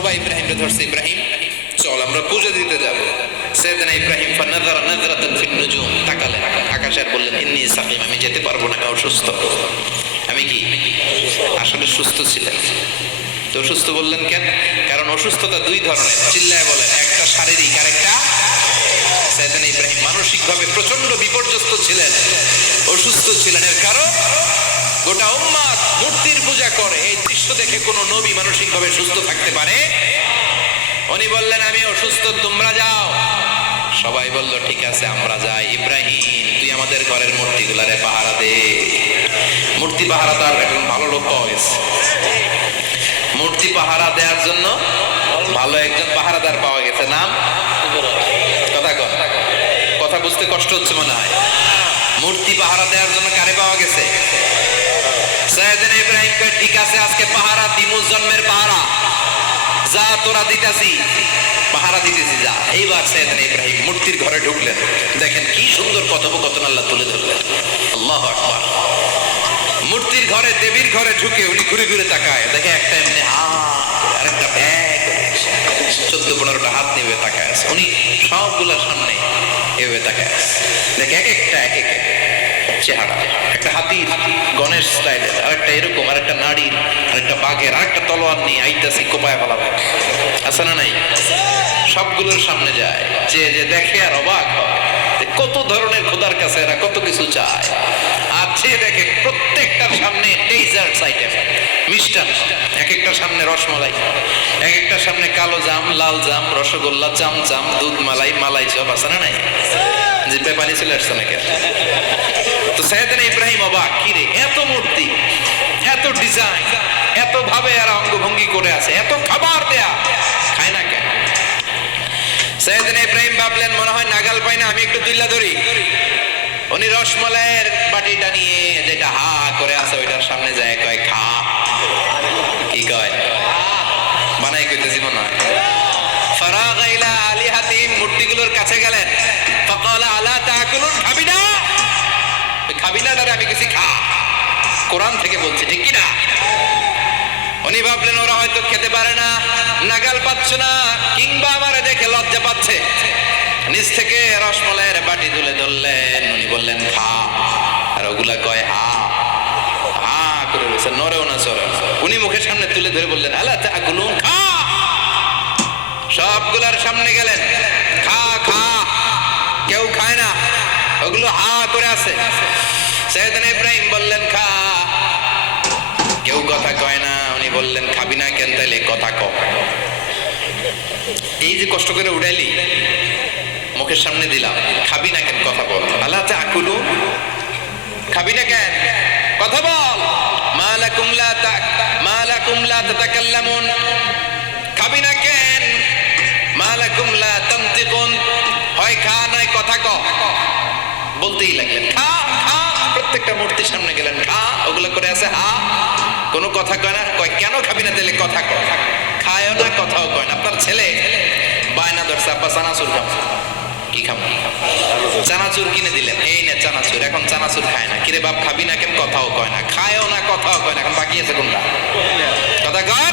সবাই ইব্রাহিমকে ধরছে, ইব্রাহিম চল আমরা পূজা দিতে যাব। সাইয়েদনা ইব্রাহিম ফানাযারা নাযরাতান ফিন নুজুম, তাকালেন আকাশে আর বললেন ইন্নী সাকিম, আমি যেতে পারবো না, আমি অসুস্থ। আমি কি আসলে সুস্থ ছিলেন? তো অসুস্থ বললেন কেন? কারণ অসুস্থতা দুই ধরনের, চিল্লায় বলেন। একটা শারীরিক আর একটা। সাইয়েদনা ইব্রাহিম মানসিকভাবে প্রচন্ড বিপর্যস্ত ছিলেন, অসুস্থ ছিলেন। এর কারণ গোটা উম্মাত মূর্তির পূজা করে, এই দৃশ্য দেখে কোনো নবী মানসিকভাবে সুস্থ থাকতে পারে? উনি বললেন আমি অসুস্থ, তোমরা যাও। সবাই বলল ঠিক আছে আমরা যাই। ইব্রাহিম তুই আমাদের ঘরের মূর্তিগুলারে পাহারা দে। মূর্তি পাহারাদার একজন ভালো লোক পাওয়া গেছে, মূর্তি পাহারা দেওয়ার জন্য ভালো একজন পাহারাদার পাওয়া গেছে। নাম কথা বুঝতে কষ্ট হচ্ছে মনে হয়। মূর্তি পাহারা দেওয়ার জন্য কারে পাওয়া গেছে? সাইয়েদনা ইব্রাহিম কয় ঠিক আছে আজকে পাহারা দিমু, জন্মের পাহারা, যা তোরা দিতাছি, পাহারা দিতেছি যা। এইবার সাইয়েদনা ইব্রাহিম মূর্তির ঘরে ঢুকলেন, দেখেন কি সুন্দর কথোপকথন আল্লাহ তুলে ধরলেন। আল্লাহু আকবার। মূর্তির ঘরে, দেবীর ঘরে ঢুকে উনি ঘুরে ঘুরে তাকায়, দেখে একটা এমনি আর একটা ব্যাগ, 14-15টা হাত নিয়ে তাকায় আছে। উনি সবগুলোর সামনে এভাবে তাকায় আছে, দেখে এক একটা এক এক চেহারা। একটা হাতির গণেশ স্টাইলের, আরেকটা এরকম, আরেকটা নারীর, আরেকটা বাঘের, আরেকটা তলোয়ার নিয়ে আইতাছি কোপায় ফেলাবে, আছে না নাই? সবগুলোর সামনে যায়, যে যে দেখে আর অবাক হয় কত ধরনের খোদার কাছে এরা কত কিছু চায়। আর যে দেখে প্রত্যেকটার সামনে ডেজার্টস আইটেম, মিষ্টান্ন, এক একটার সামনে রসমালাই, এক একটার সামনে কালো জাম, লাল জাম, রসগোল্লা, চামচাম, দুধ মালাই, মালাই চপ, আছে না নাই? যে পেপারি চলে আসছে নাকি? তো সাইয়েদনা ইব্রাহিম অবাক, কি রে এত মূর্তি, এত ডিজাইন, এত ভাবে আর অঙ্গভঙ্গি করে আছে, এত খাবার দেয়া, খায় না কেন? সাইয়েদনা ইব্রাহিম ভাবলেন মনে হয় নাগাল পাই না, আমি একটু তুইলা ধরি। উনি রসমালাইয়ের বাটিটা নিয়ে, যেটা হা করে আছে ওইটার সামনে যায়, কয় খা। কি কয়? বানাই কইতেছি মনে হয়। ফারাগা ইলা আলিহাতিহিম, মূর্তিগুলোর কাছে গেলেন। ফাকালা আলা তাকুলুন, খাবি না? খাবি না দাদা, আমি কিছু খা, কোরআন থেকে বলছি, ঠিক কিনা? উনি ভাবলেন ওরা হয়তো খেতে পারে না, নাগাল পাচ্ছ না, কিংবা আমারে দেখে লজ্জা পাচ্ছে। নিচ থেকে রসমালাইয়ের বাটি তুলে ধরলেন, উনি বললেন খা, আর ওগুলা কয় হা হা করে রয়েছে, নরেও না চড়ে। উনি মুখের সামনে তুলে ধরে বললেন আলা তাকুলুন, খা। সবগুলার সামনে গেলেন, খা খা, কেউ খায় না, ওগুলো হা করে আছে। সাইয়েদনা ইব্রাহিম বললেন খা, কেউ কথা কয় না। উনি বললেন খাবি না কেন? তাইলে কথা ক। এই যে কষ্ট করে উড়াইলি, মুখের সামনে দিলাম, খাবি না কেন? কথা বল। আল্লাহ তাকুলু, খাবি না কেন? কথা বল। মালাকুম লা তাতাকাল্লামুন, খাবি না কেন? মালাকুম লা তানতিকুন, হয় খা নয় কথা ক। বলতেই লাগলেন খা খা, প্রত্যেকটা মূর্তির সামনে গেলেন, খা, ওগুলো করে আছে হা, কোনো কথা কয় না। কয় কেন খাবি না? তাহলে কথা কয়। খায়ও না, কথাও কয় না। আপনার ছেলে বায়না ধরছে, আব্বা চানাচুর খাবো। কি খাবো? চানাচুর কিনে দিলেন, এই না চানাচুর। এখন চানাচুর খায় না। কিরে বাপ খাবি না কেন? কথাও কয় না, খায়ও না, কথাও কয় না। এখন বাকি আছে কোনটা? কথা কয়।